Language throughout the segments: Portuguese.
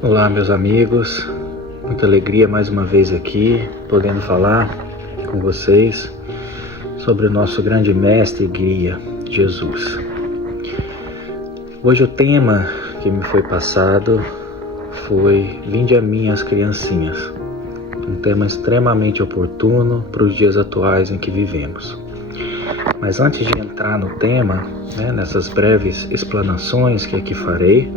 Olá, meus amigos, muita alegria mais uma vez aqui, podendo falar com vocês sobre o nosso grande mestre e guia, Jesus. Hoje o tema que me foi passado foi Vinde a mim as criancinhas, um tema extremamente oportuno para os dias atuais em que vivemos. Mas antes de entrar no tema, nessas breves explanações que aqui farei,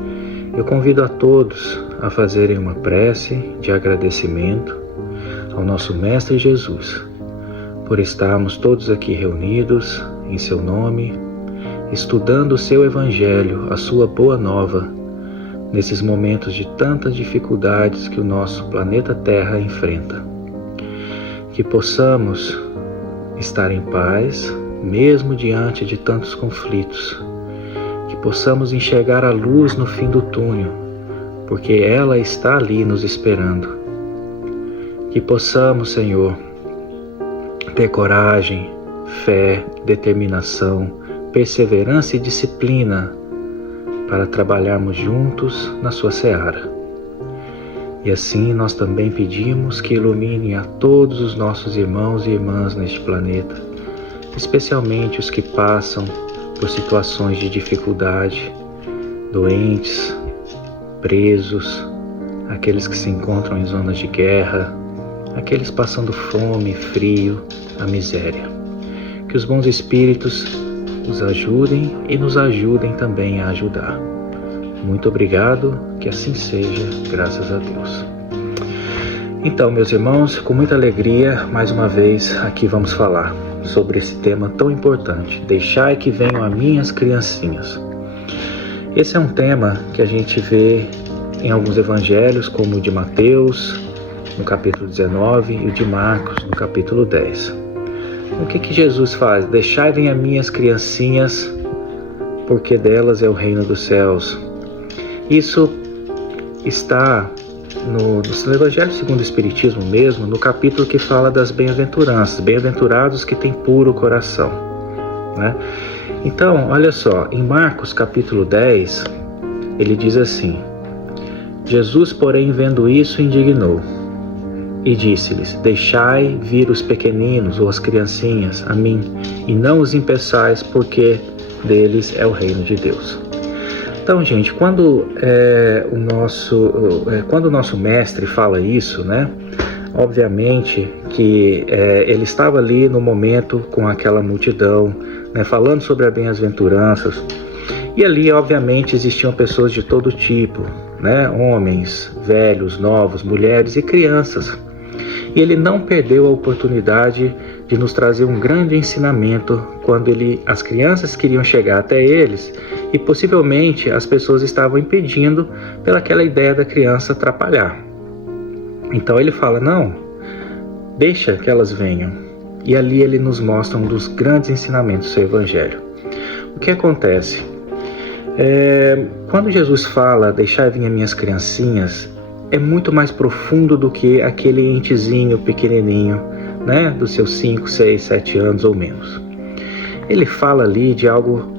eu convido a todos a fazerem uma prece de agradecimento ao nosso Mestre Jesus, por estarmos todos aqui reunidos em seu nome, estudando o seu Evangelho, a sua boa nova, nesses momentos de tantas dificuldades que o nosso planeta Terra enfrenta. Que possamos estar em paz, mesmo diante de tantos conflitos, que possamos enxergar a luz no fim do túnel, porque ela está ali nos esperando. Que possamos, Senhor, ter coragem, fé, determinação, perseverança e disciplina para trabalharmos juntos na sua seara. E assim nós também pedimos que ilumine a todos os nossos irmãos e irmãs neste planeta, especialmente os que passam por situações de dificuldade, doentes, presos, aqueles que se encontram em zonas de guerra, aqueles passando fome, frio, a miséria. Que os bons espíritos os ajudem e nos ajudem também a ajudar. Muito obrigado, que assim seja, graças a Deus. Então, meus irmãos, com muita alegria, mais uma vez aqui vamos falar sobre esse tema tão importante. Deixai que venham a mim as criancinhas. Esse é um tema que a gente vê em alguns evangelhos, como o de Mateus, no capítulo 19, e o de Marcos, no capítulo 10. O que Jesus faz? Deixai venham a mim as criancinhas, porque delas é o reino dos céus. Isso está no Evangelho segundo o Espiritismo mesmo, no capítulo que fala das bem-aventuranças, bem-aventurados que têm puro coração, né? Então, olha só, em Marcos capítulo 10, ele diz assim: Jesus, porém, vendo isso, indignou e disse-lhes: Deixai vir os pequeninos ou as criancinhas a mim, e não os impeçais, porque deles é o reino de Deus. Então, gente, quando o nosso mestre fala isso, obviamente que ele estava ali no momento com aquela multidão, falando sobre as bem-aventuranças, e ali, obviamente, existiam pessoas de todo tipo, homens, velhos, novos, mulheres e crianças. E ele não perdeu a oportunidade de nos trazer um grande ensinamento quando as crianças queriam chegar até eles e possivelmente as pessoas estavam impedindo pelaquela ideia da criança atrapalhar. Então ele fala: não, deixa que elas venham. E ali ele nos mostra um dos grandes ensinamentos do seu Evangelho. O que acontece? Quando Jesus fala, deixai vir as minhas criancinhas, é muito mais profundo do que aquele entezinho pequenininho, dos seus 5, 6, 7 anos ou menos. Ele fala ali de algo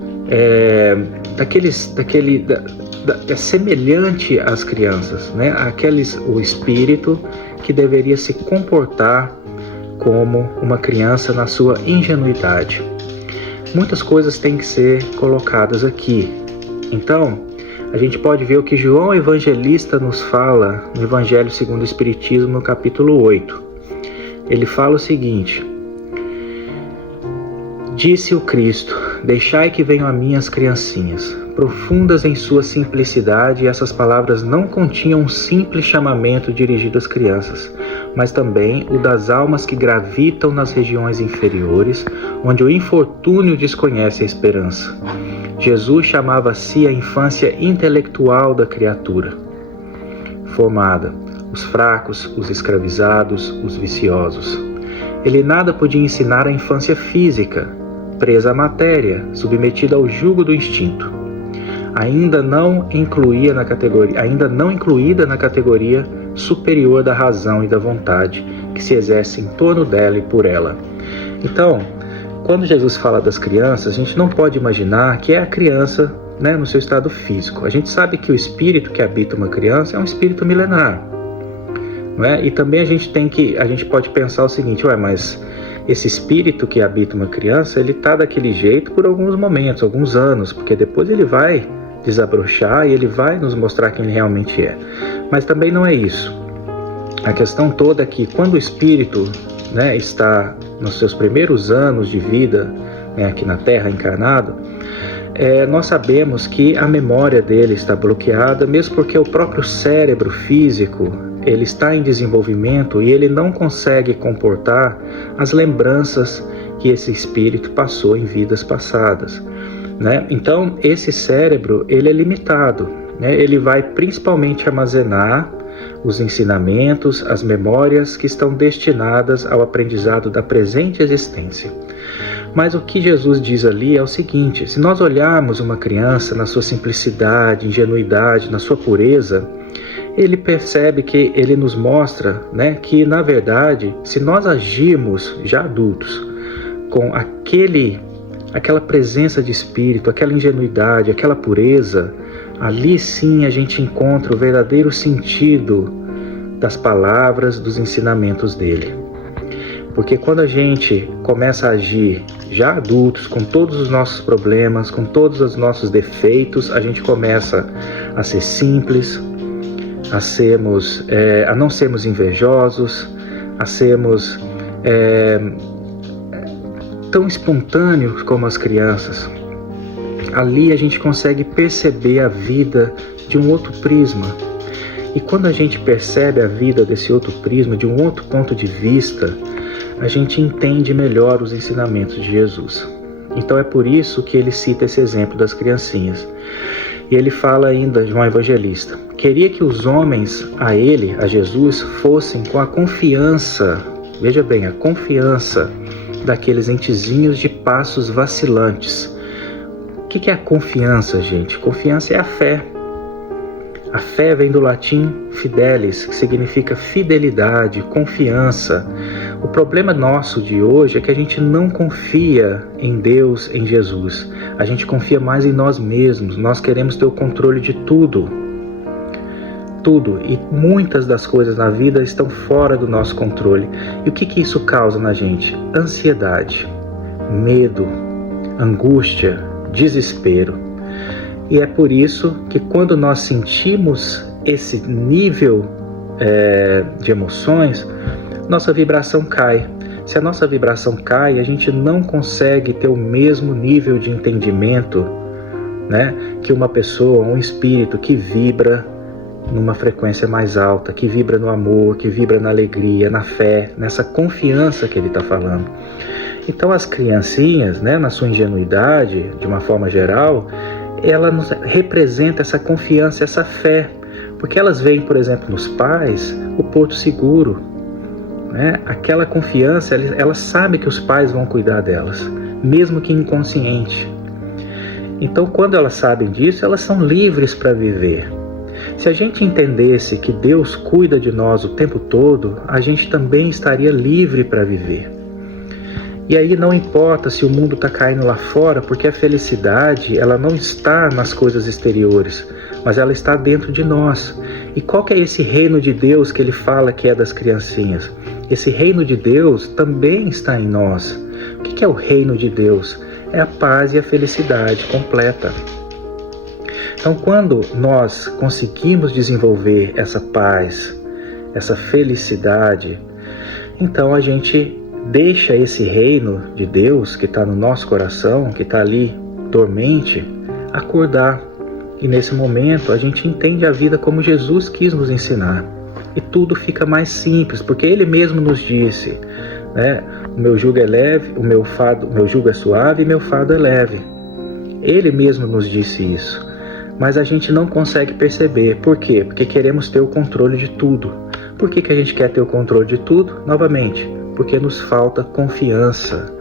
semelhante às crianças, o espírito que deveria se comportar como uma criança na sua ingenuidade. Muitas coisas têm que ser colocadas aqui. Então, a gente pode ver o que João Evangelista nos fala no Evangelho segundo o Espiritismo, no capítulo 8. Ele fala o seguinte: Disse o Cristo: Deixai que venham a mim as criancinhas. Profundas em sua simplicidade, essas palavras não continham um simples chamamento dirigido às crianças, mas também o das almas que gravitam nas regiões inferiores, onde o infortúnio desconhece a esperança. Jesus chamava a si a infância intelectual da criatura formada, os fracos, os escravizados, os viciosos. Ele nada podia ensinar à infância física, presa à matéria, submetida ao jugo do instinto, ainda não incluída na categoria superior da razão e da vontade, que se exerce em torno dela e por ela. Então, quando Jesus fala das crianças, a gente não pode imaginar que é a criança né, no seu estado físico. A gente sabe que o espírito que habita uma criança é um espírito milenar, não é? E também a gente pode pensar o seguinte: mas esse espírito que habita uma criança, ele está daquele jeito por alguns momentos, alguns anos, porque depois ele vai desabrochar e ele vai nos mostrar quem ele realmente é. Mas também não é isso. A questão toda é que quando o espírito, né, está nos seus primeiros anos de vida, né, aqui na Terra, encarnado, nós sabemos que a memória dele está bloqueada, mesmo porque o próprio cérebro físico ele está em desenvolvimento e ele não consegue comportar as lembranças que esse espírito passou em vidas passadas, né? Então, esse cérebro ele é limitado, né? Ele vai principalmente armazenar os ensinamentos, as memórias que estão destinadas ao aprendizado da presente existência. Mas o que Jesus diz ali é o seguinte: se nós olharmos uma criança na sua simplicidade, ingenuidade, na sua pureza, ele percebe que ele nos mostra, né, que na verdade, se nós agirmos já adultos com aquela presença de espírito, aquela ingenuidade, aquela pureza, ali sim a gente encontra o verdadeiro sentido das palavras, dos ensinamentos dele. Porque quando a gente começa a agir já adultos, com todos os nossos problemas, com todos os nossos defeitos, a gente começa a ser simples, a não sermos invejosos, a sermos tão espontâneos como as crianças. Ali a gente consegue perceber a vida de um outro prisma. E quando a gente percebe a vida desse outro prisma, de um outro ponto de vista, a gente entende melhor os ensinamentos de Jesus. Então é por isso que ele cita esse exemplo das criancinhas. E ele fala ainda de um evangelista: queria que os homens a Jesus, fossem com a confiança, veja bem, a confiança daqueles entezinhos de passos vacilantes. O que é a confiança, gente? Confiança é a fé. A fé vem do latim fidelis, que significa fidelidade, confiança. O problema nosso de hoje é que a gente não confia em Deus, em Jesus. A gente confia mais em nós mesmos. Nós queremos ter o controle de tudo. Tudo. E muitas das coisas na vida estão fora do nosso controle. E o que isso causa na gente? Ansiedade, medo, angústia, desespero. E é por isso que quando nós sentimos esse nível de emoções, nossa vibração cai. Se a nossa vibração cai, a gente não consegue ter o mesmo nível de entendimento, né, que uma pessoa, um espírito que vibra numa frequência mais alta, que vibra no amor, que vibra na alegria, na fé, nessa confiança que ele está falando. Então as criancinhas, né, na sua ingenuidade, de uma forma geral, ela nos representa essa confiança, essa fé, porque elas veem, por exemplo, nos pais, o porto seguro, né? Aquela confiança, elas sabem que os pais vão cuidar delas, mesmo que inconsciente. Então, quando elas sabem disso, elas são livres para viver. Se a gente entendesse que Deus cuida de nós o tempo todo, a gente também estaria livre para viver. E aí não importa se o mundo está caindo lá fora, porque a felicidade ela não está nas coisas exteriores, mas ela está dentro de nós. E qual que é esse reino de Deus que ele fala que é das criancinhas? Esse reino de Deus também está em nós. O que é o reino de Deus? É a paz e a felicidade completa. Então, quando nós conseguimos desenvolver essa paz, essa felicidade, então a gente deixa esse reino de Deus que está no nosso coração, que está ali dormente, acordar. E nesse momento a gente entende a vida como Jesus quis nos ensinar. E tudo fica mais simples, porque Ele mesmo nos disse, né? O meu jugo é leve, o meu jugo é suave e meu fardo é leve. Ele mesmo nos disse isso. Mas a gente não consegue perceber. Por quê? Porque queremos ter o controle de tudo. Por que a gente quer ter o controle de tudo? Novamente, porque nos falta confiança,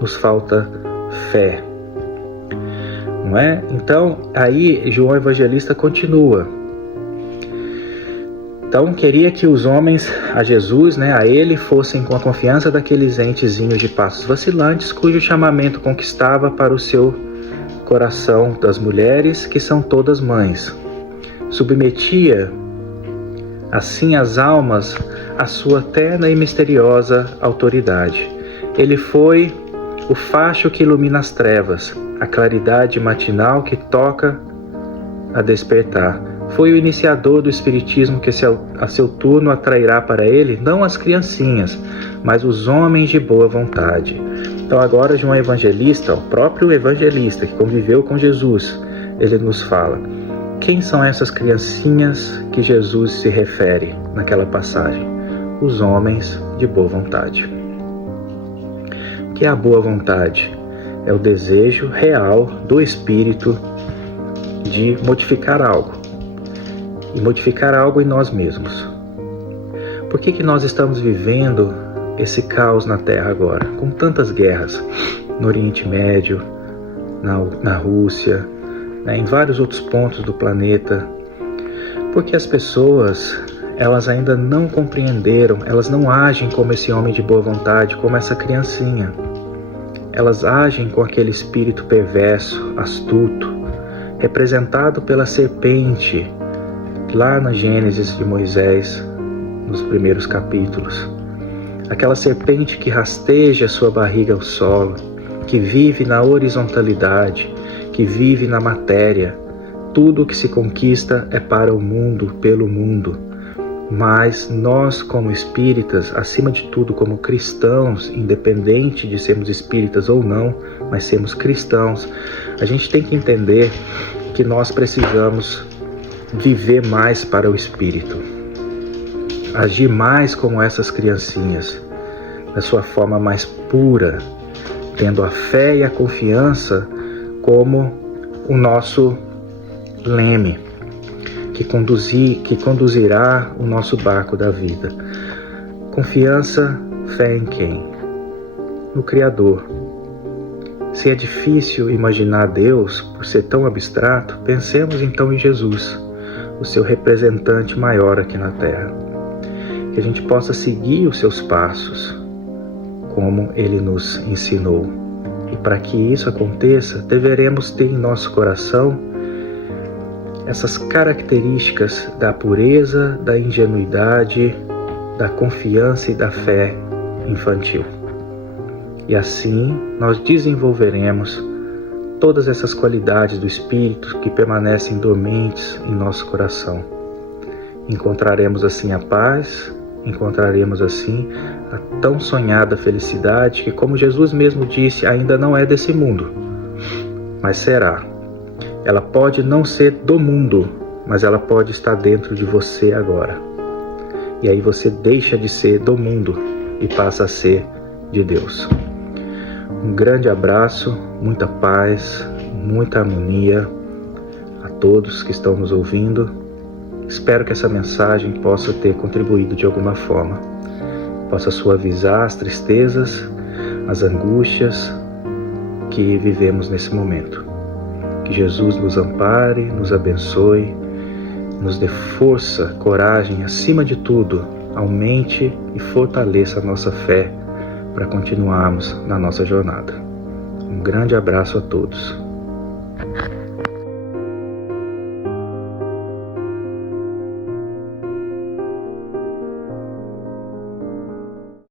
nos falta fé. Não é? Então, aí João Evangelista continua. Então, queria que os homens a Jesus, né, a ele, fossem com a confiança daqueles entezinhos de passos vacilantes, cujo chamamento conquistava para o seu coração das mulheres, que são todas mães. Submetia assim as almas à sua terna e misteriosa autoridade. Ele foi o facho que ilumina as trevas, a claridade matinal que toca a despertar. Foi o iniciador do espiritismo que a seu turno atrairá para ele não as criancinhas, mas os homens de boa vontade. Então agora João Evangelista, o próprio evangelista que conviveu com Jesus, ele nos fala: quem são essas criancinhas que Jesus se refere naquela passagem? Os homens de boa vontade. O que é a boa vontade? É o desejo real do Espírito de modificar algo. E modificar algo em nós mesmos. Por que nós estamos vivendo esse caos na Terra agora? Com tantas guerras no Oriente Médio, na Rússia, em vários outros pontos do planeta. Porque as pessoas, elas ainda não compreenderam, elas não agem como esse homem de boa vontade, como essa criancinha. Elas agem com aquele espírito perverso, astuto, representado pela serpente, lá na Gênesis de Moisés, nos primeiros capítulos. Aquela serpente que rasteja sua barriga ao solo, que vive na horizontalidade, que vive na matéria. Tudo o que se conquista é para o mundo, pelo mundo. Mas nós, como espíritas, acima de tudo como cristãos, independente de sermos espíritas ou não, mas sermos cristãos, a gente tem que entender que nós precisamos viver mais para o Espírito, agir mais como essas criancinhas, da sua forma mais pura, tendo a fé e a confiança como o nosso leme, que conduzirá o nosso barco da vida. Confiança, fé em quem? No Criador. Se é difícil imaginar Deus por ser tão abstrato, pensemos então em Jesus, o seu representante maior aqui na Terra. Que a gente possa seguir os seus passos, como ele nos ensinou. E para que isso aconteça, deveremos ter em nosso coração essas características da pureza, da ingenuidade, da confiança e da fé infantil. E assim nós desenvolveremos todas essas qualidades do Espírito que permanecem dormentes em nosso coração. Encontraremos assim a paz, encontraremos assim a tão sonhada felicidade que, como Jesus mesmo disse, ainda não é desse mundo, mas será. Ela pode não ser do mundo, mas ela pode estar dentro de você agora. E aí você deixa de ser do mundo e passa a ser de Deus. Um grande abraço, muita paz, muita harmonia a todos que estão nos ouvindo. Espero que essa mensagem possa ter contribuído de alguma forma, possa suavizar as tristezas, as angústias que vivemos nesse momento. Que Jesus nos ampare, nos abençoe, nos dê força, coragem, acima de tudo, aumente e fortaleça a nossa fé para continuarmos na nossa jornada. Um grande abraço a todos.